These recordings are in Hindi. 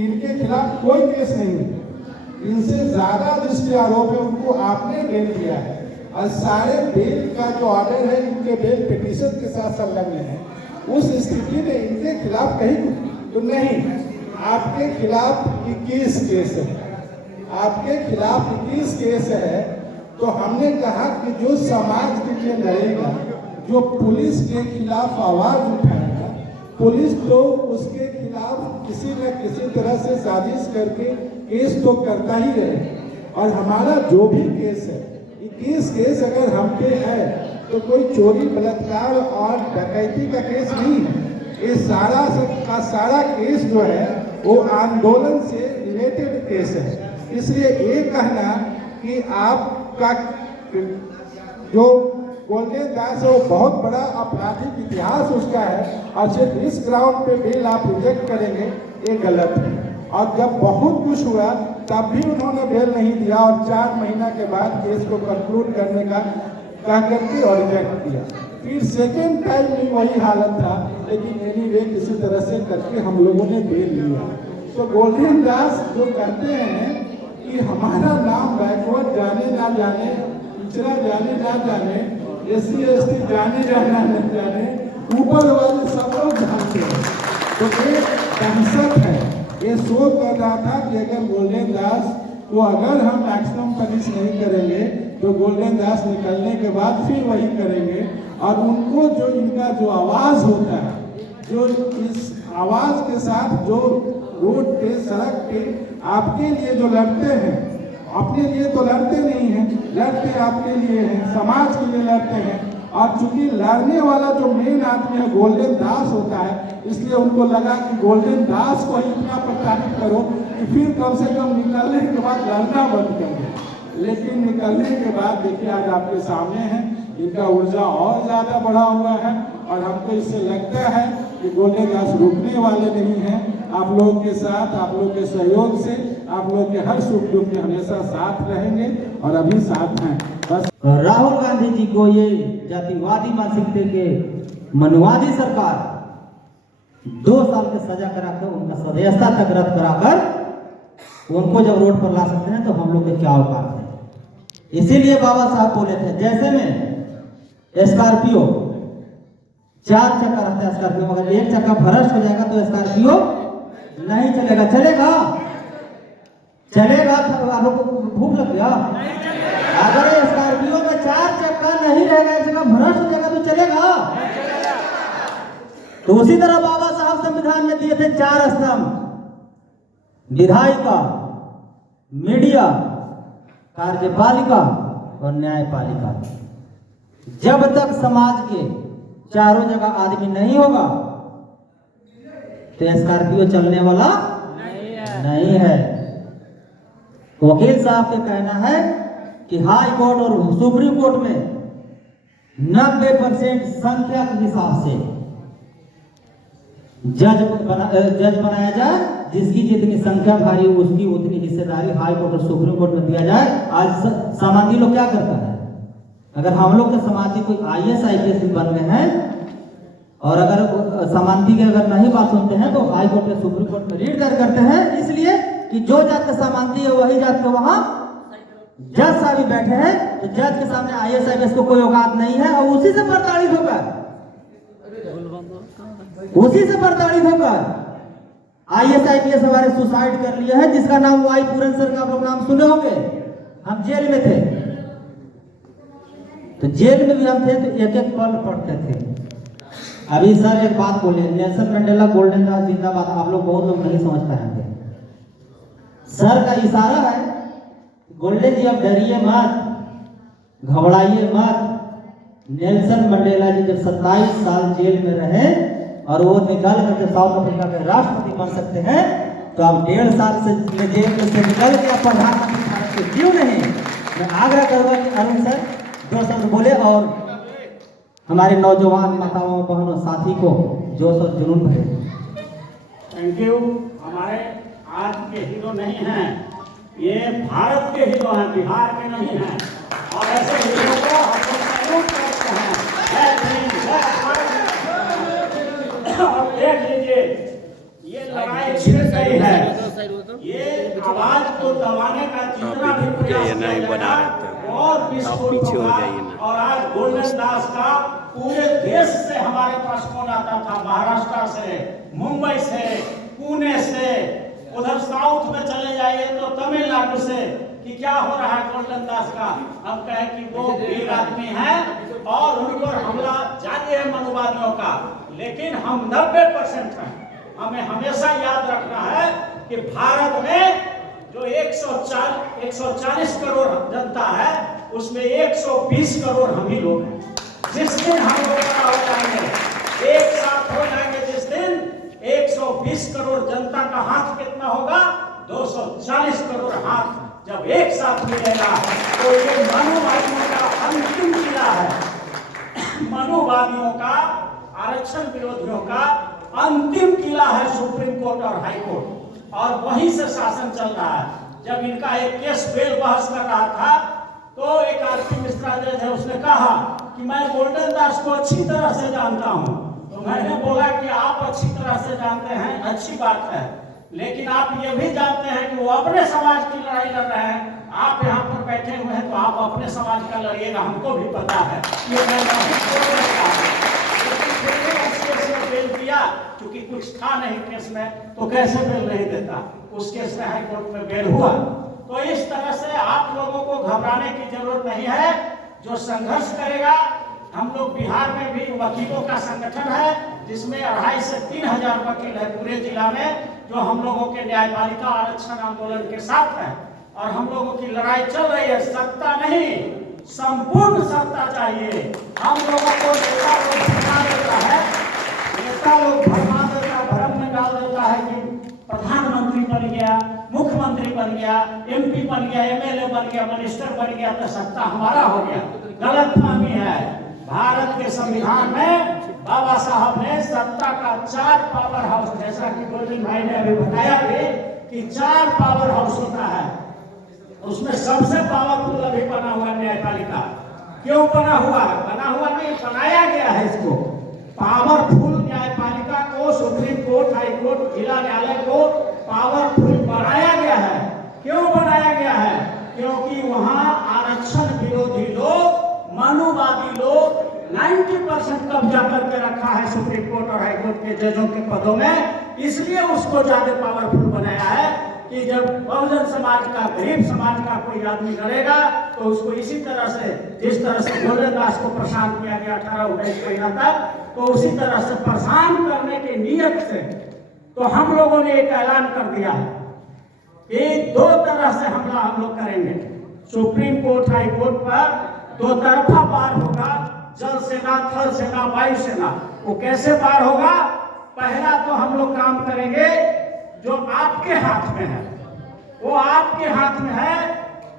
कि इनके खिलाफ कोई केस नहीं है, इनसे ज्यादा जिसके आरोप है उनको आपने बेल दिया है और सारे बेल का जो ऑर्डर है इनके बेल पिटीशन के साथ संलग्न है। उस स्थिति में इनके खिलाफ कहीं तो नहीं, आपके खिलाफ 21 केस है, आपके खिलाफ 21 केस है। तो हमने कहा कि जो समाज के लिए लड़ेगा, जो पुलिस के खिलाफ आवाज उठाएगा, पुलिस तो उसके खिलाफ किसी न किसी तरह से साजिश करके केस तो करता ही रहे। और हमारा जो भी केस है, 21 केस अगर हम पे है तो कोई चोरी बलात्कार और डकैती का केस नहीं है। ये सारा का सारा केस जो है वो आंदोलन से रिलेटेड केस है। इसलिए ये कहना कि आपका जो गोल्डन दास है वो बहुत बड़ा आपराधिक इतिहास उसका है और सिर्फ इस ग्राउंड पे बिल आप रिजेक्ट करेंगे, ये गलत है। और जब बहुत कुछ हुआ तब भी उन्होंने बेल नहीं दिया और 4 महीना के बाद केस को कंक्लूड करने का कह करके और रिजेक्ट किया। फिर सेकेंड टाइम भी वही हालत था, लेकिन एनीवे किसी तरह से करके हम लोगों ने बेल लिया। तो गोल्डन दास जो कहते हैं कि हमारा नाम बैकवर्ड जाने ना जाने, पिछड़ा जाने ना जाने, SC ST जाने जाना न जाने, ऊपर वाले सब लोग जानते हैं। तो ये दहशत है। ये शो कर रहा था कि अगर गोल्डन दास को अगर हम मैक्सिमम पनिश नहीं करेंगे तो गोल्डन दास निकलने के बाद फिर वही करेंगे। और उनको जो इनका जो आवाज होता है, जो इस आवाज के साथ जो रोड पे सड़क पे आपके लिए जो लड़ते हैं, अपने लिए तो लड़ते नहीं हैं, लड़ते आपके लिए हैं, समाज के लिए लड़ते हैं। और चूंकि लड़ने वाला जो मेन आदमी है गोल्डन दास होता है, इसलिए उनको लगा कि गोल्डन दास को ही इतना प्रताड़ित करो कि फिर कम से कम निकलने के बाद लड़ना बंद कर दो। लेकिन निकलने के बाद देखिए आज आपके सामने है, इनका ऊर्जा और ज्यादा बढ़ा हुआ है और हमको इससे लगता है कि गोल्डन दास रुकने वाले नहीं हैं। आप लोगों के साथ, आप लोग के सहयोग से, आप लोग के हर सुख दुख में हमेशा साथ रहेंगे और अभी साथ हैं। बस राहुल गांधी जी को ये जातिवादी मानसिकता के मनवादी सरकार 2 साल की सजा कराकर उनका सदस्यता तक रद्द कराकर उनको जब रोड पर ला सकते हैं तो हम लोग के क्या औकात है। इसीलिए बाबा साहब बोले थे, जैसे में स्कॉर्पियो 4 चक्का रहता है स्कॉर्पियो, मगर 1 चक्का भ्रष्ट हो जाएगा तो स्कॉर्पियो नहीं चलेगा। चलेगा चलेगा आप लोग को भूख लग गया? अगर स्कॉर्पियो में 4 चक्का नहीं रहेगा, 1 चक्का भ्रष्ट हो जाएगा तो चलेगा? तो उसी तरह बाबा साहब संविधान में दिए थे 4 स्तंभ, विधायिका, मीडिया, कार्यपालिका और न्यायपालिका। जब तक समाज के चारों जगह आदमी नहीं होगा तो स्कॉर्पियो चलने वाला नहीं है। वकील साहब का कहना है कि हाई कोर्ट और सुप्रीम कोर्ट में 90% संख्या के हिसाब से जज बनाया जाए, जिसकी जितनी संख्या भारी उसकी उतनी हिस्सेदारी हाई कोर्ट और सुप्रीम कोर्ट में दिया जाए। आज समाजी लोग क्या करता है, अगर हम लोग के समाजी कोई IAS IPS भी बन गए हैं और अगर समानती के अगर नहीं बात सुनते हैं तो हाई कोर्ट या सुप्रीम कोर्ट में रीट दर्ज करते हैं, इसलिए कि जो जात का समानती है वही जात के वहां जज साहब भी बैठे हैं, तो जज के सामने IAS IPS को कोई औकात नहीं है और उसी से प्रताड़ित होकर IAS IPS हमारे सुसाइड कर लिया है, जिसका नाम वाई पूरन सर का आप लोग नाम सुने होंगे। हम जेल में थे तो जेल में भी हम थे तो एक एक पल पढ़ते थे। अभी सर एक बात बोले, नेल्सन मंडेला गोल्डन दास जिंदाबाद, आप लोग बहुत लोग नहीं समझ पाएंगे। सर का इशारा है, गोल्डन जी अब डरिए मत, घबराइए मत। नेल्सन मंडेला जी जब 27 साल जेल में रहे और वो निकल करके साउथ अफ्रीका के राष्ट्रपति बन सकते हैं, तो अब 1.5 साल से जेल में से निकल के प्रधानमंत्री भारत के क्यों नहीं? मैं आग्रह करूंगा कि अरुण सर 2 शब्द बोले और हमारे नौजवान माताओं बहनों साथी को जोश और जुनून भरे। Thank you. हमारे आज के हीरो नहीं हैं, ये भारत के हीरो हैं, बिहार के नहीं हैं। और ऐसे हीरो को हम लोग सैल्यूट करते हैं। और देख लीजिए ये लड़ाई छिड़ गई है। विस्फोट पीछे हो होगा। जाइए ना। और आज गोल्डन दास का पूरे देश से हमारे पास फोन आता था, महाराष्ट्र से, मुंबई से, पुणे से, उधर साउथ में चले जाइए तो तमिलनाडु से, कि क्या हो रहा है गोल्डन दास का। हम कहे कि वो वीर आदमी है और उन पर हमला जारी है मनुवादियों का, लेकिन हम 90% हैं। हमें हमेशा याद रखना है कि भारत में जो 140 करोड़ जनता है, उसमें 120 करोड़ हम ही लोग हैं। जिस दिन हम लोग बड़ा हो जाएंगे, एक साथ हो जाएंगे, जिस दिन 120 करोड़ जनता का हाथ कितना होगा, 240 करोड़ हाथ जब एक साथ मिलेगा, तो ये मनुवादियों का अंतिम किला है। मनुवादियों का, आरक्षण विरोधियों का अंतिम किला है सुप्रीम कोर्ट और हाई कोर्ट, और वहीं से शासन चल रहा है। जब इनका एक केस बेल बहस कर रहा था, तो एक आरपी मिश्रा जज है, उसने कहा कि मैं गोल्डन दास को अच्छी तरह से जानता हूं। तो मैंने बोला कि आप अच्छी तरह से जानते हैं, अच्छी बात है, लेकिन आप ये भी जानते हैं कि वो अपने समाज की लड़ाई लड़ रहे हैं। आप यहाँ पर बैठे हुए हैं तो आप अपने समाज का लड़िएगा, हमको भी पता है। ये मैं बेल दिया, क्योंकि कुछ था नहीं केस में, तो कैसे बेल नहीं देता। उस केस में हाई कोर्ट में बेल हुआ। तो इस तरह से आप लोगों को घबराने की जरूरत नहीं है। जो संघर्ष करेगा, हम लोग बिहार में भी वकीलों का संगठन है, जिसमें 2,500 से 3,000 वकील है पूरे जिला में, जो हम लोगों के न्यायपालिका आरक्षण आंदोलन के साथ है। और हम लोगों की लड़ाई चल रही है, सत्ता नहीं, संपूर्ण सत्ता चाहिए। हम लोगों को नेता लोग भरमा देता है, नेता लोग भरमा देता, भ्रम में डाल देता है कि प्रधानमंत्री बन गया, मुख्यमंत्री बन गया, एमपी बन गया, एमएलए बन गया, मिनिस्टर बन गया तो सत्ता हमारा हो गया। गलतफहमी है। भारत के संविधान में बाबा साहब ने सत्ता का 4 पावर हाउस, जैसा कि गोविंद भाई ने अभी बताया कि 4 पावर हाउस होता है। उसमें सबसे पावरफुल अभी बना हुआ न्यायपालिका। क्यों बना हुआ है? बना हुआ नहीं, बनाया गया है इसको। पावरफुल न्यायपालिका को, सुप्रीम कोर्ट, हाई कोर्ट, जिला न्यायालय को पावरफुल बनाया गया है। क्यों बनाया गया है? क्योंकि वहां आरक्षण विरोधी लोग, मनुवादी लोग 90% कब्जा करके रखा है सुप्रीम कोर्ट और हाई कोर्ट के जजों के पदों में। इसलिए उसको ज्यादा पावरफुल बनाया है कि जब बहुजन समाज का, गरीब समाज का कोई आदमी लड़ेगा तो उसको इसी तरह से, जिस तरह से गोल्डन दास को परेशान किया गया 18-19 महीना तक, तो उसी तरह से परेशान करने की नीयत से तो हम लोगों ने एक ऐलान कर दिया कि 2 तरह से हमला हम लोग करेंगे। सुप्रीम कोर्ट, हाई कोर्ट पर 2 तरफा वार होगा, जल सेना, थल सेना, वायु सेना। वो कैसे वार होगा? पहला तो हम लोग काम करेंगे जो आपके हाथ में है। वो आपके हाथ में है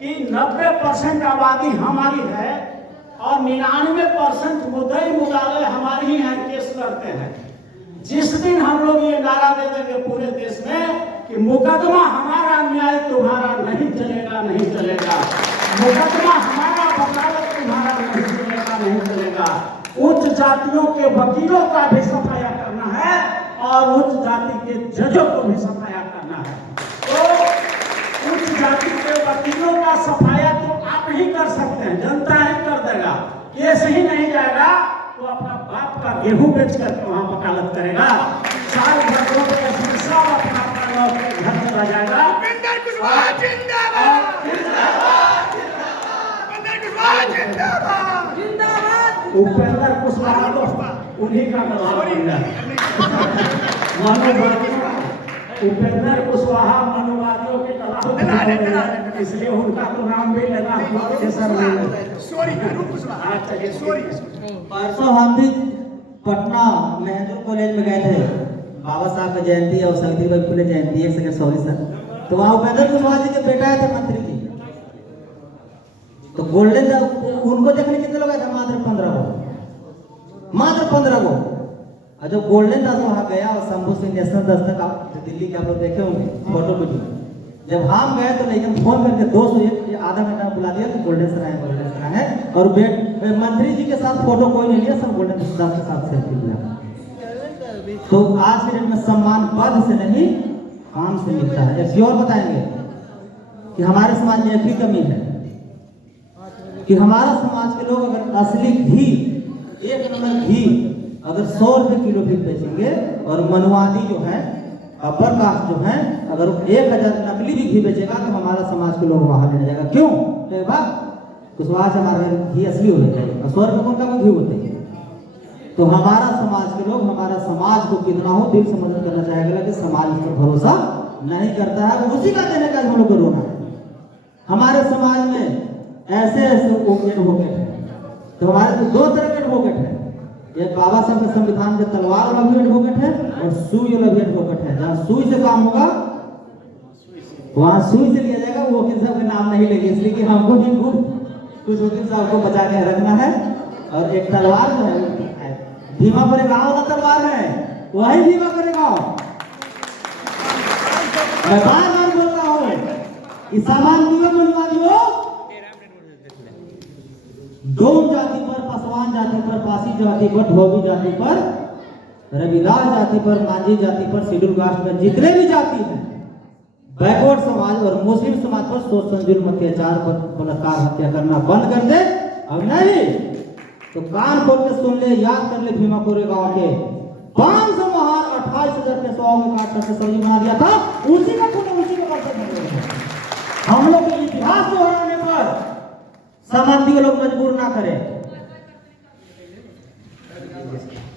कि 90% आबादी हमारी है और 99% मुद्दई मुकाबले हमारी ही हैं, केस लड़ते हैं। जिस दिन हम लोग ये नारा दे देंगे पूरे देश में कि मुकदमा हमारा, न्याय तुम्हारा नहीं चलेगा, नहीं चलेगा, मुकदमा हमारा, वकालत तुम्हारा नहीं चलेगा, नहीं चलेगा। उच्च जातियों के वकीलों का भी सफाया करना है और उच्च जाति के जजों को भी सफाया करना है। तो उच्च जाति के वकीलों का सफाया तो आप ही कर सकते हैं, जनता ही कर देगा। केस ही नहीं जाएगा तो अपना बाप का गेहूं बेच करके वहां वकालत करेगा। साल भर सब अपना घर चला जाएगा। उपेंद्र कुशवाहा जिंदाबाद, जिंदाबाद, जिंदाबाद। उपेंद्र कुशवाहा तो उन्हीं का दबाव है। उपेंद्र कुशवाहा मनुवादियों के दबाव, इसलिए उनका तो नाम भी लेना परसों हम भी पटना महजूर कॉलेज में गए थे, बाबा साहब की जयंती और सावित्रीबाई फुले जयंती है, सर सॉरी सर। तो वहाँ उपेंद्र कुशवाहा जी के बेटा थे मंत्री जी, तो गोल्डन उनको देखने कितने लोग आए थे? मात्र 15 को, मात्र 15 को। और जब गोल्डन दास वहाँ गया और शंभू सिंह नेशनल दस्तक, आप दिल्ली के आप लोग देखे होंगे फोटो वीडियो, जब हम गए तो लेकिन फोन करके 201 आधा घंटा बुला दिया कि गोल्डन सर आए, गोल्डन सर आए। और मंत्री जी के साथ फोटो कोई नहीं लिया, सब गोल्डन दास के साथ सेल्फी लिया। तो आज के डेट में सम्मान पद से नहीं, काम से मिलता है। एक और बताएंगे कि हमारे समाज में एक ही कमी है, कि हमारा समाज के लोग अगर असली घी, एक नंबर घी अगर 100 रुपए किलो भी बेचेंगे और मनवादी जो है, अपर कास्ट जो है, अगर 1000 नकली भी घी बेचेगा तो हमारा समाज के लोग वहां लेने जाएगा। क्यों? कुशवाहा से हमारे घी असली होना चाहिए और 100 रुपए का घी होते हैं। तो हमारा समाज के लोग हमारा समाज को कितना हो दिल से मदद करना चाहेगा कि समाज इस पर भरोसा नहीं करता है, वो उसी का देने का हम लोग को रोना है। हमारे समाज में ऐसे एडवोकेट हैं, तो हमारे तो 2 तरह के एडवोकेट हैं, एक बाबा साहब के संविधान के तलवार वाला भी एडवोकेट है और सुई वाला भी एडवोकेट है। जहाँ सुई से काम होगा वहाँ सुई से लिया जाएगा। वो वकील साहब का नाम नहीं लेंगे, इसलिए कि हमको भी कुछ वकील साहब को बचा के रखना है। और एक तलवार जो है भीमा पर गाँव वाला तलवार है, वही भीमा पर गाँव। मैं बार बार बोलता हूँ कि सामान दियो मनवा दियो, डोम जाति पर, पासवान जाति पर, पासी जाति पर, धोबी जाति पर, रविदास जाति पर, मांझी जाति पर, शेड्यूल कास्ट में जितने भी जाति हैं, बैकवर्ड समाज और मुस्लिम समाज पर शोषण, जुल्म, अत्याचार, बलात्कार, हत्या करना बंद कर दे। अब नहीं तो कान खोल के सुन ले, याद कर ले, भीमा कोरेगांव के 500 महान 28,000 के 100 में काट करके सब्जी बना दिया था, उसी का फोटो उसी के पास हम लोग के इतिहास दोहराने पर समाधि लोग मजबूर ना करें।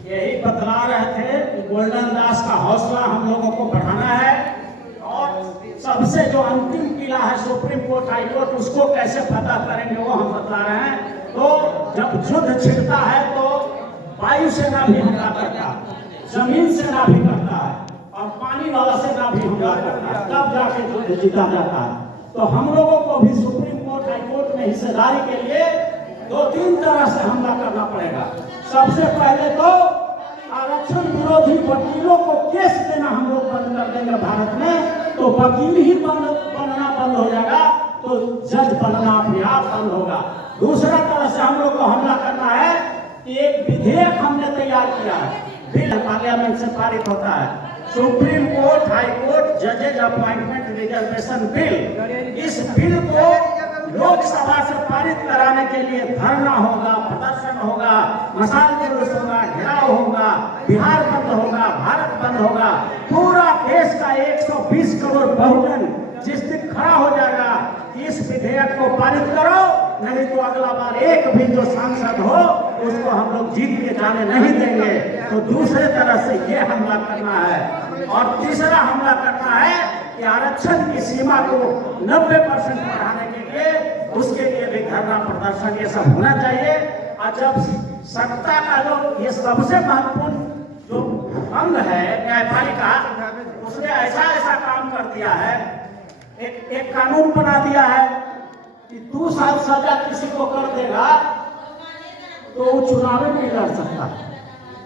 यही बतला रहे थे कि गोल्डन दास का हौसला हम लोगों को बढ़ाना है और सबसे जो अंतिम किला है सुप्रीम कोर्ट, हाई कोर्ट, उसको कैसे फतह करेंगे वो हम बता रहे हैं। तो जब युद्ध छिड़ता है तो वायुसेना भी हमला करता है, जमीन सेना भी करता है और पानी वाला सेना भी हमला करता है, तब जाके युद्ध जीता जाता है। तो हम लोगों को भी सुप्रीम कोर्ट, हाई कोर्ट में हिस्सेदारी के लिए 2-3 तरह से हमला करना पड़ेगा। सबसे पहले तो आरक्षण विरोधी वकीलों को केस देना हम लोग बंद कर देंगे भारत में, तो वकील ही बनना बंद हो जाएगा, तो जज बनना अपने आप बंद होगा। दूसरा तरह से हम लोग को हमला करना है कि एक विधेयक हमने तैयार किया है, बिल पार्लियामेंट से पारित होता है, सुप्रीम कोर्ट, हाई कोर्ट जजेज अपॉइंटमेंट रिजर्वेशन बिल। इस बिल को लोकसभा से पारित कराने के लिए धरना होगा, प्रदर्शन होगा, मशाल जुलूस होगा, घेराव होगा, बिहार बंद होगा, भारत बंद होगा। पूरा देश का 120 करोड़ बहुजन जिस दिन खड़ा हो जाएगा कि इस विधेयक को पारित करो, नहीं तो अगला बार एक भी जो सांसद हो उसको हम लोग जीत के जाने नहीं देंगे। तो दूसरे तरह से ये हमला करना है। और तीसरा हमला करना है कि आरक्षण की सीमा को 90% बढ़ाने के लिए, उसके लिए भी धरना प्रदर्शन ये सब होना चाहिए। और जब सत्ता का जो ये सबसे महत्वपूर्ण जो अंग है न्यायपालिका, उसने ऐसा काम कर दिया है, एक कानून बना दिया है कि 2 साल सजा किसी को कर देगा तो वो चुनाव में नहीं लड़ सकता।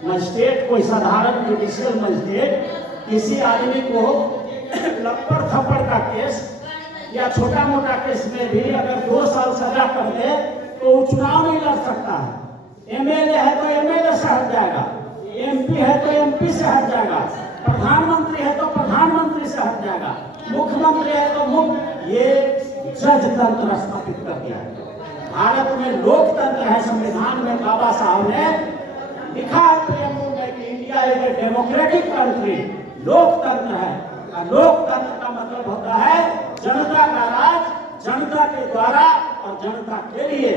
मजिस्ट्रेट, कोई साधारण जुडिशियल मजिस्ट्रेट किसी आदमी को लपड़ थप्पड़ का केस या छोटा मोटा केस में भी अगर 2 साल सजा कर दे तो वो चुनाव नहीं लड़ सकता है। एमएलए है तो एमएलए से हट जाएगा, एमपी है तो एमपी से हट जाएगा, प्रधानमंत्री है तो प्रधानमंत्री से हट जाएगा, मुख्यमंत्री है तो ये जज तंत्र स्थापित कर दिया है। भारत में लोकतंत्र है, संविधान में बाबा साहब ने लिखा है प्रियम्बल में कि India is a democratic country, लोकतंत्र है। लोकतंत्र का मतलब होता है जनता का राज, जनता के द्वारा और जनता के लिए।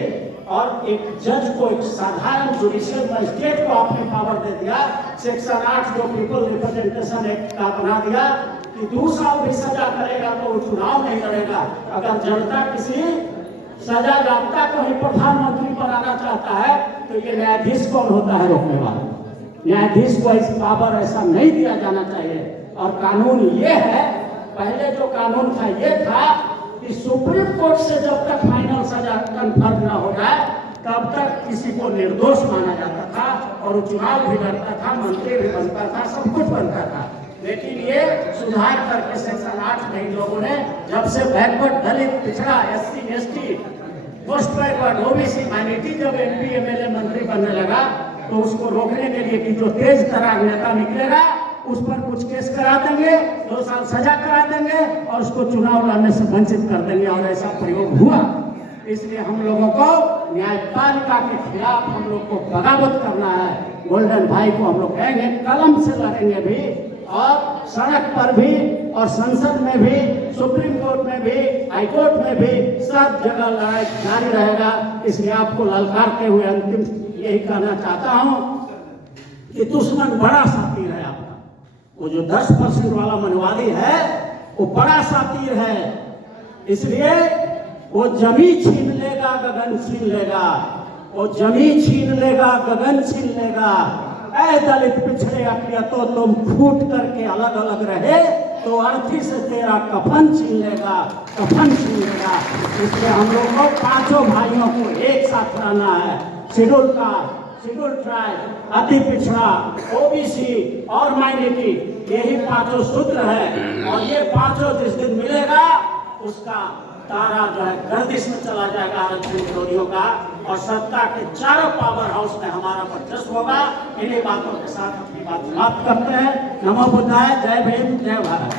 और एक जज को, एक साधारण जुडिशियल मजिस्ट्रेट को आपने पावर दे दिया, सेक्शन 8 जो पीपल रिप्रेजेंटेशन एक्ट का बना दिया कि 2 साल भी सजा करेगा तो वो चुनाव नहीं लड़ेगा। अगर जनता किसी सजा याफ्ता को ही प्रधानमंत्री बनाना चाहता है तो ये न्यायाधीश कौन होता है रोकने वाला? न्यायाधीश को इस पावर ऐसा नहीं दिया जाना चाहिए। और कानून ये है, पहले जो कानून था ये था कि सुप्रीम कोर्ट से जब तक फाइनल सजा कंफर्म न हो जाए तब तक किसी को निर्दोष माना जाता था और चुनाव भी लड़ता था, मंत्री भी बनता था, सब कुछ बनता था। लेकिन ये सुधार करके सेक्शन 8 में इन लोगों ने, जब से बैकवर्ड, दलित, पिछड़ा, SC, ST, post backward, OBC, minority जब MP, MLA मंत्री बनने लगा तो उसको रोकने के लिए कि जो तेज तरार नेता निकलेगा उस पर कुछ केस करा देंगे, 2 साल सजा करा देंगे और उसको चुनाव लड़ने से वंचित कर देंगे। और ऐसा प्रयोग हुआ। इसलिए हम लोगों को न्यायपालिका के खिलाफ हम लोग को बगावत करना है। गोल्डन भाई को हम लोग कहेंगे, कलम से लड़ेंगे भी, और सड़क पर भी, और संसद में भी, सुप्रीम कोर्ट में भी, हाई कोर्ट में भी, सब जगह लड़ाई जारी रहेगा। इसलिए आपको ललकारते हुए अंतिम यही कहना चाहता हूं कि दुश्मन बड़ा साथी है आपका। वो जो 10% वाला मनवादी है वो बड़ा साथी है, इसलिए वो जमीन छीन लेगा, गगन छीन लेगा। वो जमीन छीन लेगा, गगन छीन लेगा। ऐ दलित पिछड़े अकलियतों, तुम फूट करके अलग अलग रहे तो अर्थी से तेरा कफन छीन लेगा, कफन छीन लेगा। इसलिए हम लोग को पांचों भाइयों को एक साथ रहना है। शेड्यूल कास्ट, शेड्यूल ट्राइब, अति पिछड़ा, ओबीसी और माइनॉरिटी, यही पांचों सूत्र है। और ये पांचों जिस दिन मिलेगा उसका तारा जो है गर्दिश में चला जाएगा आरक्षण विरोधियों का, और सत्ता के चारों पावर हाउस में हमारा वर्चस्व होगा। इन्हीं बातों के साथ अपनी बात समाप्त करते हैं। नमो बुद्धाय, जय भीम, जय भारत।